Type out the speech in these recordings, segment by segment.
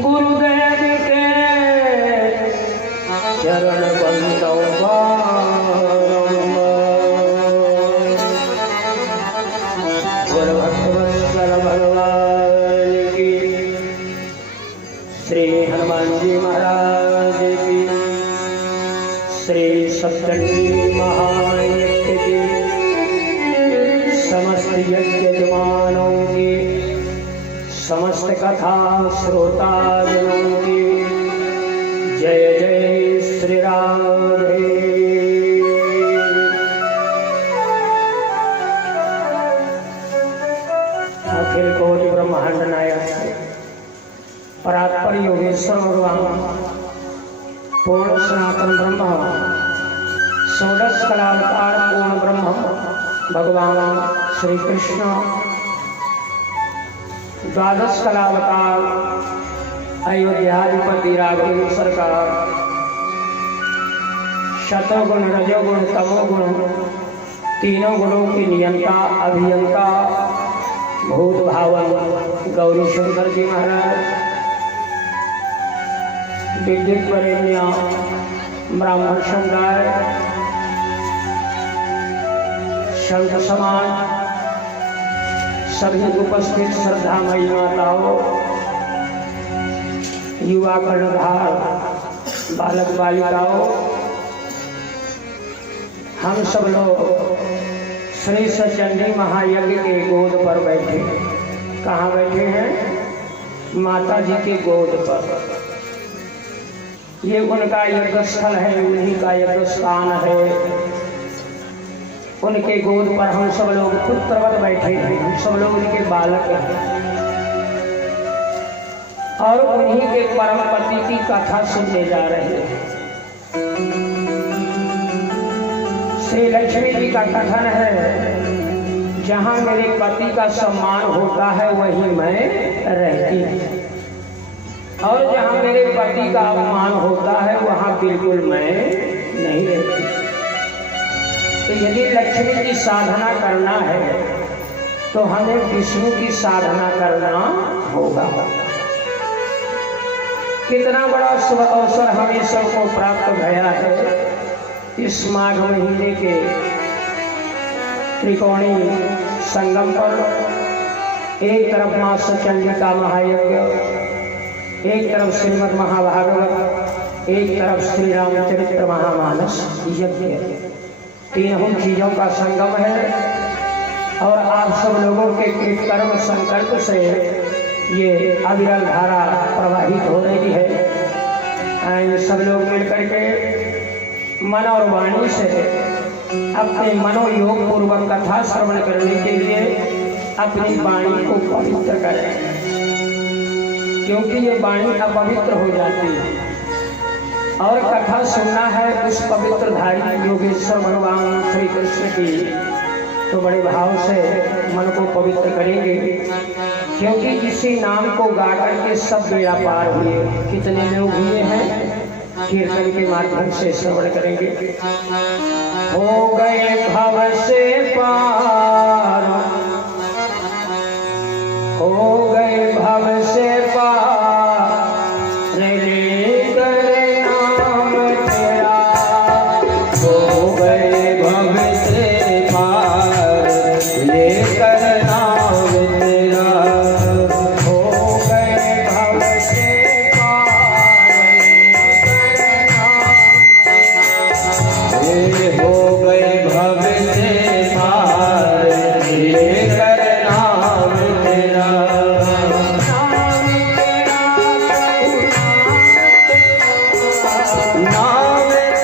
गुरुदेव के चरण बंदो भगवत्सल भगवान की, श्री हनुमान जी महाराज की, श्री सप्तमी महायज्ञ की, समस्त यज्ञमानों की, समस्त कथा श्रोताजनों की जय जय श्री राधे। अखिल कोटि ब्रह्मांड नायक परात्पर योगेश्वर भगवान पूर्ण सनातन ब्रह्म षोडश कलावतार पूर्ण ब्रह्म भगवान श्री कृष्ण, द्वादश कलावतार अयोध्याधिपति राघवेंद्र सरकार, शतगुण रजोगुण तमोगुण तीनों गुणों की नियंता अभियंता भूत भावन गौरी शंकर जी महाराज, विद्युत वरेण्य ब्राह्मण समुदाय, संत समाज, सभी उपस्थित श्रद्धामयी माताओं, युवा कर्णधार बालक बालिकाओं, हम सब लोग श्री सचंडी महायज्ञ के गोद पर बैठे। कहाँ बैठे हैं? माता जी के गोद पर। ये उनका यज्ञ स्थल है, उन्हीं का यज्ञ स्थान है। उनके गोद पर हम सब लोग पुत्रवत बैठे हैं, हम सब लोग उनके बालक हैं और उन्हीं के परम पति की कथा सुनने जा रहे हैं। श्री लक्ष्मी जी का कथन है, जहाँ मेरे पति का सम्मान होता है वहीं मैं रहती हूँ, और जहाँ मेरे पति का अपमान होता है वहाँ बिल्कुल मैं नहीं रहती। तो यदि लक्ष्मी की साधना करना है तो हमें विष्णु की साधना करना होगा। कितना बड़ा शुभ अवसर हमें सबको प्राप्त भया है। इस माघ महीने के त्रिकोणी संगम पर एक तरफ मां सचंडिका महायज्ञ, एक तरफ श्रीमद् महाभागवत, एक तरफ श्री रामचरित्र महामानस यज्ञ, तीनों चीजों का संगम है। और आप सब लोगों के कृतकर्म संकल्प से ये अविरल धारा प्रवाहित हो रही है। सब लोग मिलकर के मन और वाणी से अपने मनोयोग पूर्वक कथा श्रवण करने के लिए अपनी वाणी को पवित्र करें, क्योंकि ये वाणी अपवित्र हो जाती है। और कथा सुनना है उस पवित्र धारी योगेश्वर भगवान श्री कृष्ण की, तो बड़े भाव से मन को पवित्र करेंगे, क्योंकि इसी नाम को गा करके सब बेड़ा पार हुए। कितने लोग हुए हैं? कीर्तन के माध्यम से श्रवण करेंगे। हो गए भव से पार, हो गए भव से पार, लेकर नाम तेरा। हो गए भव से पार, लेकर नाम लेकर नाम तेरा, नाम तेरा, नाम तेरा,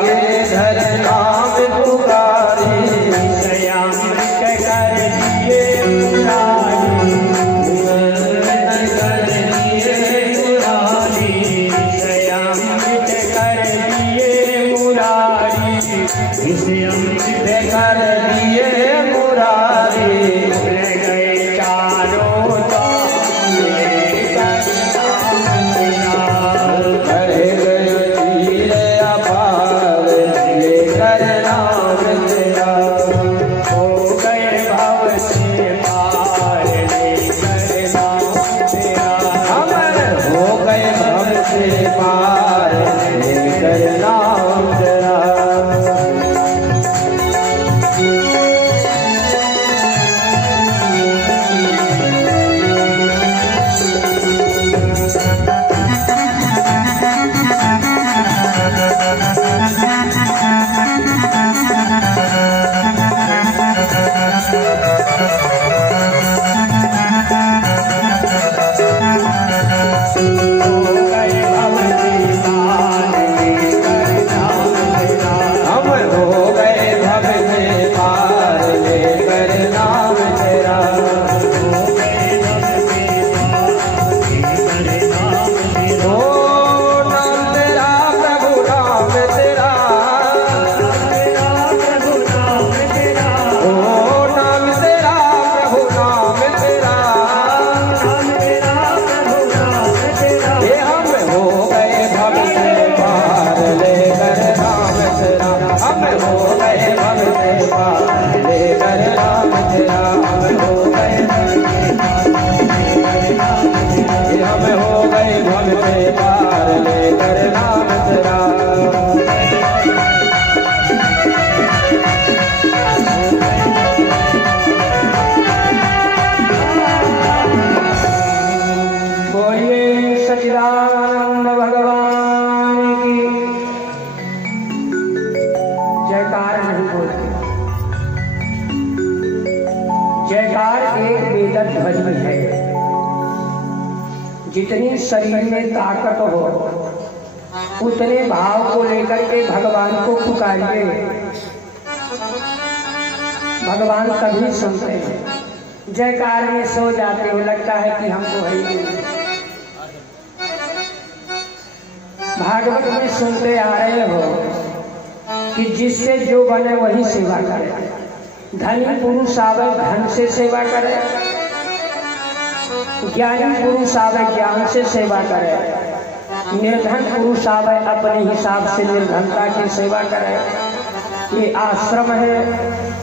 आगे धर नाम पुकारे श्याम कर दिए मुरारी कर दिए मुरारी श्याम कर दिए मुरारी कर दिए मुरारी रह गए चारों कर गए तीर अपार लेकर नाम तेरा हो गए भव से पार लेकर नाम तेरा हम हो गए भव से पार लेकर नाम तेरा सच्चिदानंद भगवान की जयकार नहीं बोलते। जयकार एक वेद ध्वज में है। जितनी शरीर में ताकत हो उतने भाव को लेकर के भगवान को पुकारिए, भगवान तभी सुनते हैं। जयकार में सो जाते हो, लगता है कि हमको है ही नहीं। भागवत में सुनते आ रहे हो कि जिससे जो बने वही सेवा करे। धनी पुरुष आवे धन से सेवा करे, ज्ञानी पुरुष आवे ज्ञान से सेवा करे, निर्धन पुरुष आवे अपने हिसाब से निर्धनता की सेवा करे। ये आश्रम है,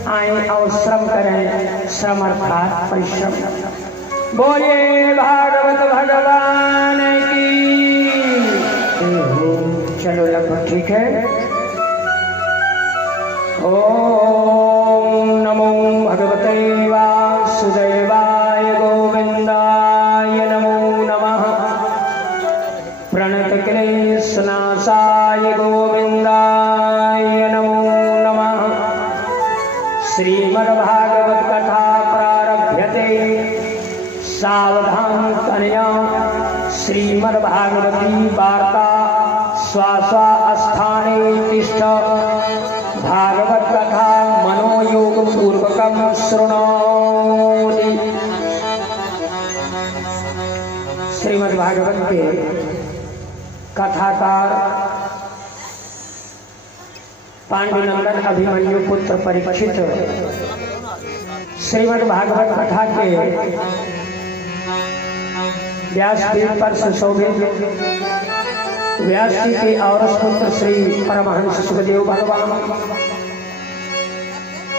आए और श्रम करें, श्रम अर्थात परिश्रम। बोलिए भागवत भगवान की। चलो लगभग ठीक है। ओम नमो भगवते वासुदेवाय गोविंदाय नमो नमः। प्रणत क्लेशनाशाय गोविंदाय नमो नमः। श्रीमद्भागवत कथा प्रारभ्यते सावधान तनया। श्रीमद्भागवती वार्ता स्वास्थाने तिष्ठ। भागवत कथा मनोयोग पूर्वकम शृणोति। श्रीमद्भागवत के कथाकार पांडुनंदन अभिमन्यु पुत्र परीक्षित श्रीमद्भागवत कथा के व्यासपीठ पर सुशोभित व्यास जी के औरस पुत्र श्री परमहंस सुखदेव भगवान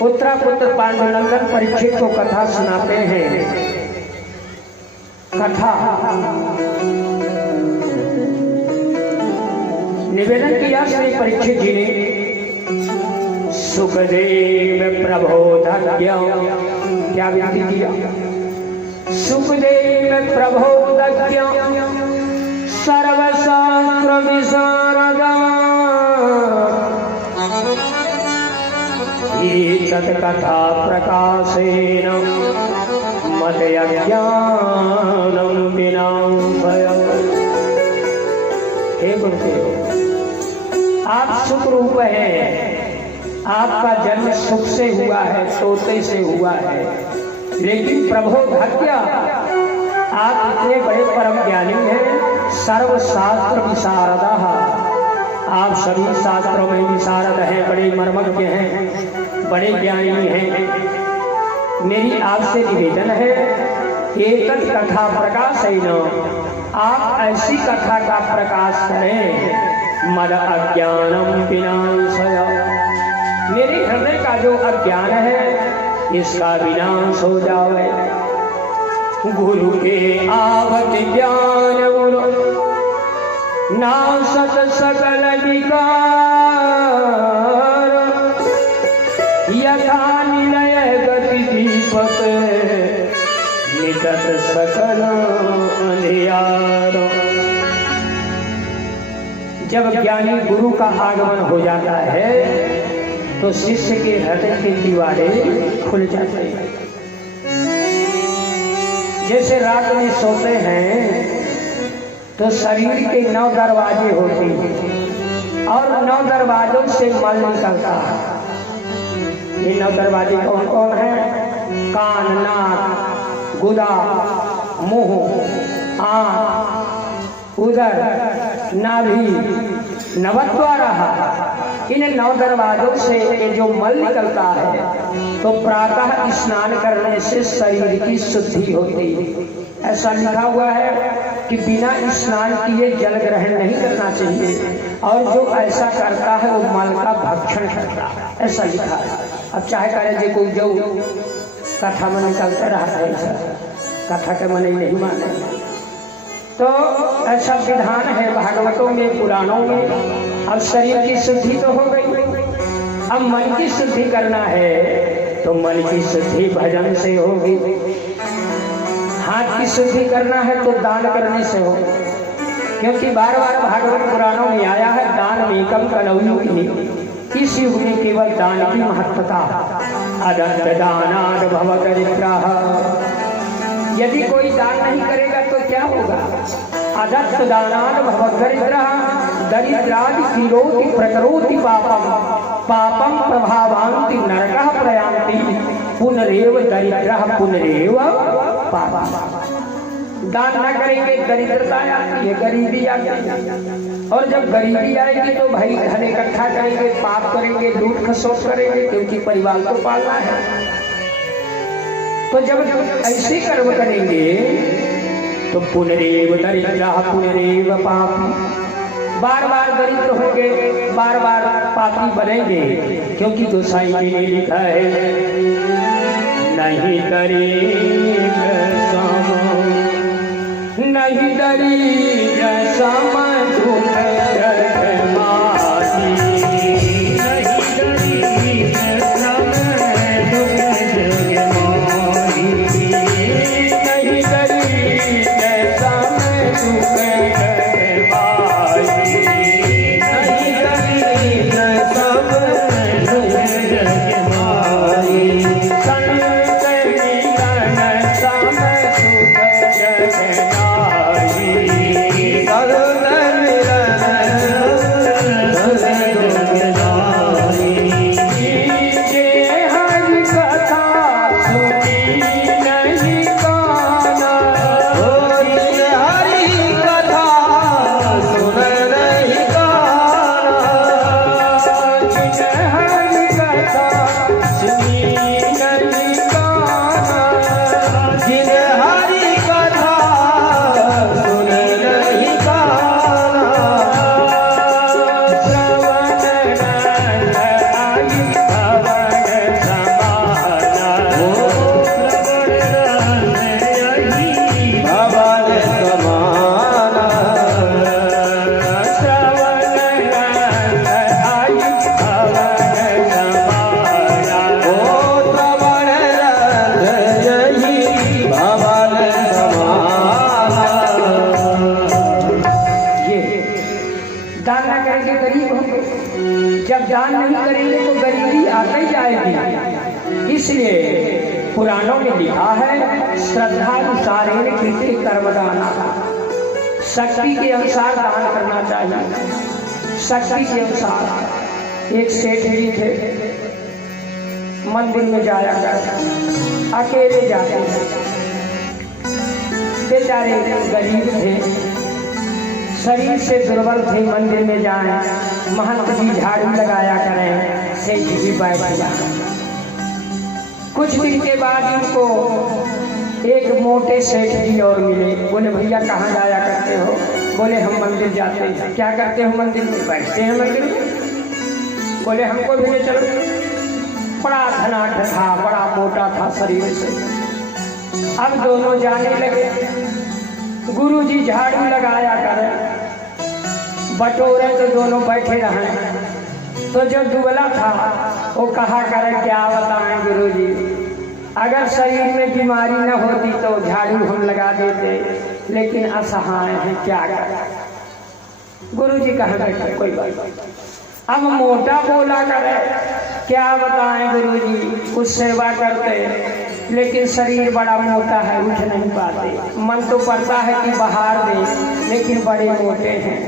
उत्तरा पुत्र पांडुनंदन परीक्षित को कथा सुनाते हैं। कथा निवेदन किया श्री परीक्षित जी ने। सुखदेव प्रबोधज्ञ, क्या विनती किया? सुखदेव प्रबोधज्ञ सर्वशास्त्र विशारद कथा प्रकाशेन मत अज्ञानं विनाशय। हे गुरुदेव, आप सुख रूप हैं, आपका जन्म सुख से हुआ है, तोते से हुआ है, लेकिन प्रभो भाग्य आप इतने बड़े परम ज्ञानी हैं, सर्वशास्त्र विशारदा, आप सभी शास्त्रों में विशारद हैं, बड़े मर्मज्ञ हैं, बड़े ज्ञानी हैं। मेरी आपसे निवेदन है, एक कथा प्रकाश है न, आप ऐसी कथा का प्रकाश करें, मद अज्ञानम विनाशय, मेरे हृदय का जो अज्ञान है इसका विनाश हो जावे। गुरु के आवत ज्ञान नाशत सकल विकार, यथा निलय गति दीपक निकट सकल अंधियार। जब ज्ञानी गुरु का आगमन हो जाता है तो शिष्य के हृदय की दीवारें खुल जाती हैं। जैसे रात में सोते हैं तो शरीर के 9 दरवाजे होते हैं और 9 दरवाजों से मल निकलता है। ये 9 दरवाजे कौन कौन हैं? कान, नाक, गुदा, मुंह, आंख, उदर, नाभि, नवद्वार। इन 9 दरवाजों से ये जो मल निकलता है तो प्रातः स्नान करने से शरीर की शुद्धि होती है। ऐसा लिखा हुआ है कि बिना स्नान किए जल ग्रहण नहीं करना चाहिए, और जो ऐसा करता है वो मल का भक्षण करता है, ऐसा लिखा है। अब चाहे करे जे कोई जो कथा में निकलते रहता है, कथा के मन नहीं माने, तो ऐसा विधान है भागवतों में, पुराणों में। अब शरीर की शुद्धि तो हो गई, अब मन की शुद्धि करना है तो मन की शुद्धि भजन से होगी। हाथ की शुद्धि करना है तो दान करने से हो, क्योंकि बार बार भागवत पुराणों में आया है दान एकम कलौनी। इस युग में केवल दान की महत्वता। अदत्त दानाद भव दरिद्रः, यदि कोई दान नहीं करेगा तो क्या होगा? अदत्त दानाद भव दरिद्रः, दरिद्रादि किरोति प्रकरोति पापम, पापम प्रभावान्ति नरकः प्रयान्ति, पुनरेव दरिद्रः पुनरेव पापम। दान न करेंगे दरिद्रता आती है, गरीबी आती है, और जब गरीबी आएगी तो भाई धन इकट्ठा करेंगे, पाप करेंगे, लूट खसोट करेंगे, क्योंकि परिवार को पालना है। तो जब ऐसे कर्म करेंगे तो पुनरेव दरिद्रः पुनरेव पापी, बार बार दरिद्र होंगे, बार बार पापी बनेंगे, क्योंकि गोसाई जी ने लिखा है नहीं दरिद्र सम, नहीं दरिद्र सम दुख जग माही, नहीं दरिद्र सम दुख जग माही, नहीं दरिद्र सम दुख जग माही, नहीं दरिद्र सम दुख जग माही, संत मिलन सम सुख जग दान नहीं करेंगे तो गरीबी आती जाएगी। इसलिए पुराणों में लिखा है श्रद्धानुसार कृत्य कर्मदान, शक्ति के अनुसार दान करना चाहिए। शक्ति के अनुसार एक सेठ जी थे, मंदिर में जाया करते, अकेले जाते थे, बेचारे गरीब थे, शरीर से दुर्बल थे, मंदिर में जाएं, महंत जी झाड़ू लगाया करें, सेठ जी बैठ जाए। कुछ दिन के बाद इनको एक मोटे सेठ जी और मिले। बोले भैया कहाँ जाया करते हो? बोले हम मंदिर जाते हैं। क्या करते हो मंदिर में? बैठते हैं मंदिर में। बोले हमको भी ले चलो। बड़ा धनाढ़ था, बड़ा मोटा था शरीर से। अब दोनों जाने लगे। गुरुजी झाड़ू लगाया करें, बटोरे तो दोनों बैठे रहे। तो जो दुबला था वो कहा करे क्या बताएं गुरुजी, अगर शरीर में बीमारी न होती तो झाड़ू हम लगा देते, लेकिन असहाय हैं, क्या करें। गुरुजी कहा बैठे कोई बात नहीं। अब मोटा बोला करे क्या बताएं गुरुजी, कुछ सेवा करते लेकिन शरीर बड़ा मोटा है, उठ नहीं पाते। मन तो पड़ता है कि बाहर दे, लेकिन बड़े मोटे हैं।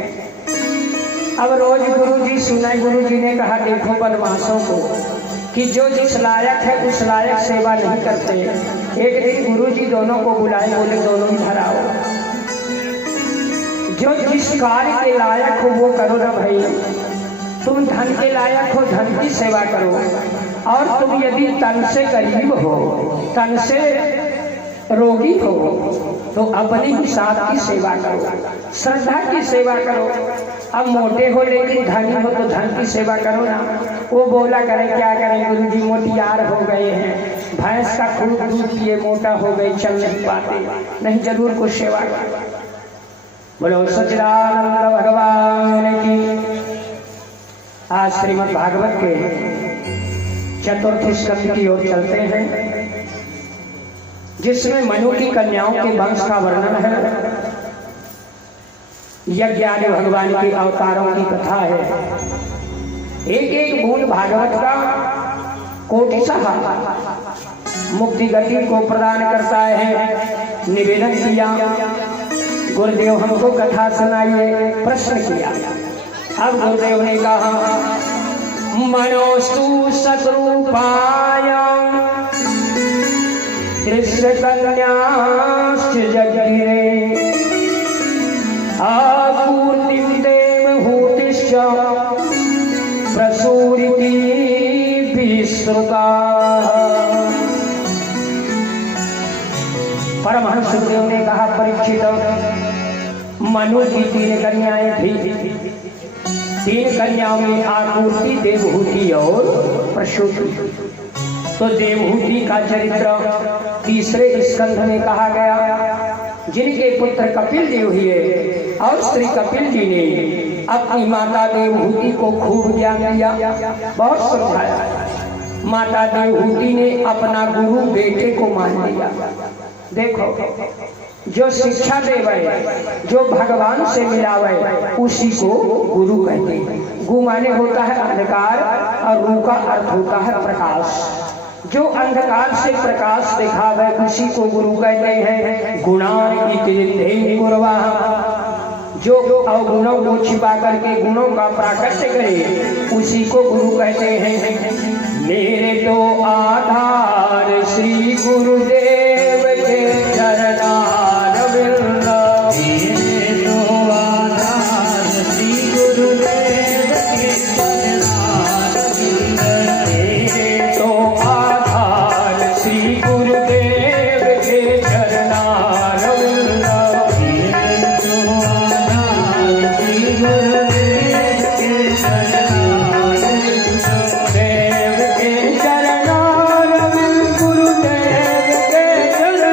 अब रोज गुरुजी सुने। गुरुजी ने कहा देखो बदमाशों को कि जो जिस लायक है उस लायक सेवा नहीं करते। एक दिन गुरुजी दोनों को बुलाए, बोले दोनों इधर आओ, जो जिस कार्य के लायक हो वो करो ना भाई। तुम धन के लायक हो, धन की सेवा करो, और तुम यदि तन से गरीब हो, तन से रोगी हो, तो अपने ही साथ की सेवा करो, श्रद्धा की सेवा करो। अब मोटे हो लेकिन धनी हो तो धन की सेवा करो ना। वो बोला करे क्या करें गुरुजी, मोटियार हो गए हैं, भैंस का खूब दूध पिए, मोटा हो गए, चल नहीं पाते। नहीं जरूर कुछ सेवा करो। बोलो सच्चिदानंद भगवान की। आज श्रीमद् भागवत के चतुर्थ स्कंद की ओर चलते हैं, जिसमें मनु की कन्याओं के वंश का वर्णन है। यज्ञ आदि भगवान के अवतारों की कथा है। एक एक बूंद भागवत का कोटिशः मुक्ति गति को प्रदान करता है। निवेदन किया गुरुदेव हमको कथा सुनाइए, प्रश्न किया। अब गुरुदेव ने कहा मनोस्तु सतरूपाय कृष्ण कन्याश्च जगीरे आपूर्तिं देवहूतिश्च प्रसूरिति विश्रुता। परमहंस गुरुदेव ने कहा परीक्षित, मनु की 3 कन्याएं थी। 3 कन्याओं में आपूर्ति, देवहूति और प्रसूति। तो देवहूति का चरित्र तीसरे स्कंध में कहा गया, जिनके पुत्र कपिल जी हुए और श्री कपिल जी ने अपनी माता देवहूति को खूब ज्ञान दिया, बहुत समझाया। माता देवहूति ने अपना गुरु बेटे को मान लिया। देखो जो शिक्षा देवे, जो भगवान से मिलावे, उसी को गुरु कहते हैं। गु माने होता है अंधकार और रू का अर्थ होता है प्रकाश। जो अंधकार से प्रकाश दिखावे उसी को गुरु कहते हैं। गुणान इति गुरवा, जो अवगुणों को छिपा करके गुणों का प्राकट्य करे उसी को गुरु कहते हैं। मेरे तो आधार श्री गुरुदेव के चरणारविंद, मेरे तो आधार श्री गुरुदेव के चरणारविंद, मेरे तो आधार श्री गुरुदेव के चरणारविंद, मेरे तो आधार श्री गुरुदेव के चरणारविंद, देव के चरणारविंद, गुरुदेव के चरणारविंद।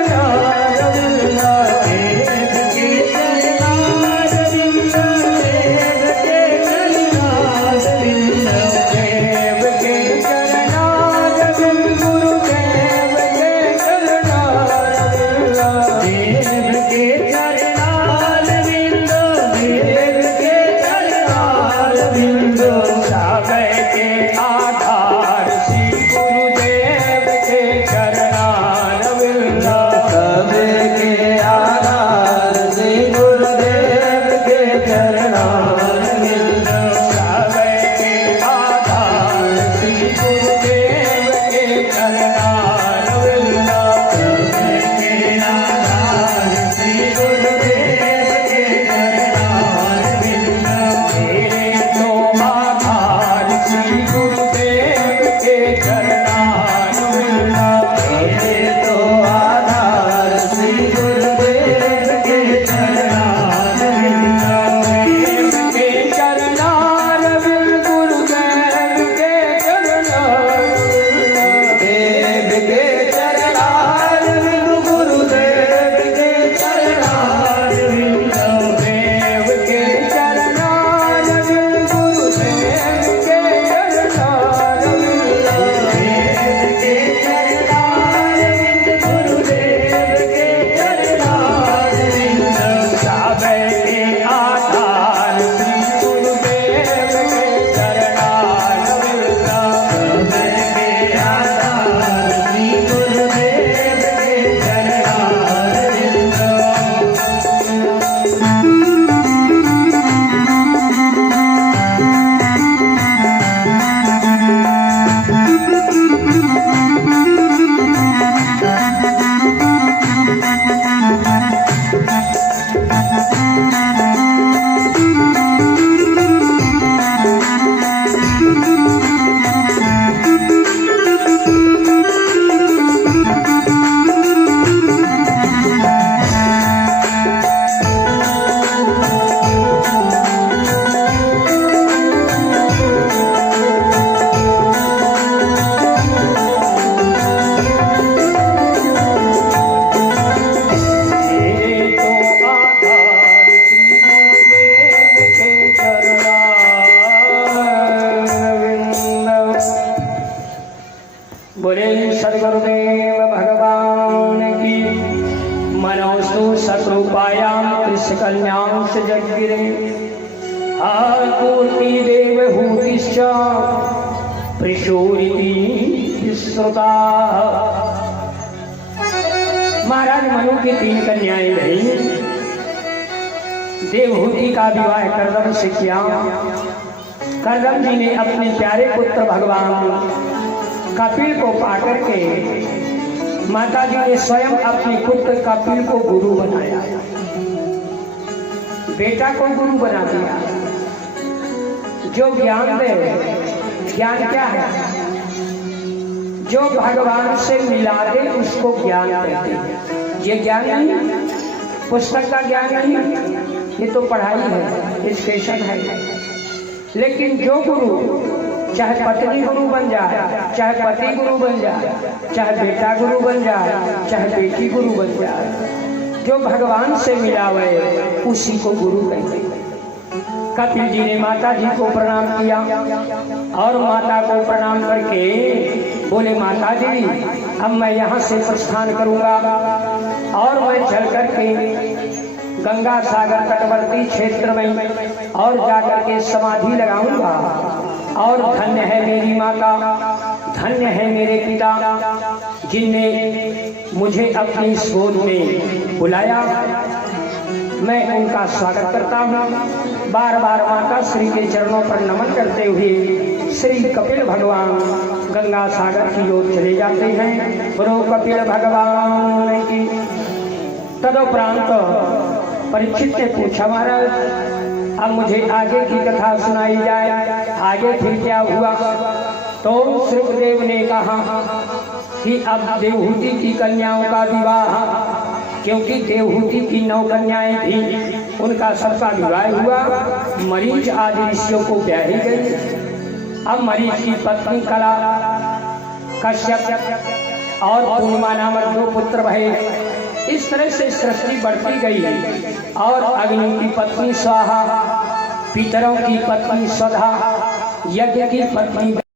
बोले सदगुरुदेव भगवान की। मनोस्तु शत्रुपायां कृष्णकन्यांश जगिरे आपूर्ति देवहूतिश्च प्रशूरिति श्रुता। महाराज मनु की 3 कन्याएं रही। देवहूति का विवाह करदम से किया। करदम जी ने अपने प्यारे पुत्र भगवान कपिल को पाकर के माता जी ने स्वयं अपने पुत्र कपिल को गुरु बनाया, बेटा को गुरु बना दिया। जो ज्ञान दे, ज्ञान क्या है? जो भगवान से मिला दे उसको ज्ञान कहते हैं। ये ज्ञान नहीं, पुस्तक का ज्ञान नहीं, ये तो पढ़ाई है, एजुकेशन है। लेकिन जो गुरु, चाहे पत्नी गुरु बन जाए, चाहे पति गुरु बन जाए, चाहे बेटा गुरु बन जाए, चाहे बेटी गुरु बन जाए, जो भगवान से मिलावे उसी को गुरु कहते हैं। कपिल जी ने माता जी को प्रणाम किया और माता को प्रणाम करके बोले, माता जी अब मैं यहाँ से प्रस्थान करूँगा और मैं चल करके गंगा सागर तटवर्ती क्षेत्र में और जाकर के समाधि लगाऊंगा। और धन्य है मेरी माता, धन्य है मेरे पिता जिनने मुझे अपनी गोद में बुलाया। मैं उनका स्वागत करता हूँ। बार बार माता श्री के चरणों पर नमन करते हुए श्री कपिल भगवान गंगा सागर की ओर चले जाते हैं। बोलो कपिल भगवान की। तदुपरांत परीक्षित ने पूछा, महाराज अब मुझे आगे की कथा सुनाई जाए, आगे फिर क्या हुआ? तो सुखदेव ने कहा कि अब देवहूति की कन्याओं का विवाह, क्योंकि देवहूति की 9 कन्याएं थी, उनका सबका विवाह हुआ। मरीच आदि ऋषियों को ब्याही गई। अब मरीच की पत्नी कला, कश्यप और पूर्णिमा नामक 2 पुत्र भये। इस तरह से सृष्टि बढ़ती गई और अग्नि की पत्नी स्वाहा, पितरों की पत्नी स्वधा, यज्ञ की पत्नी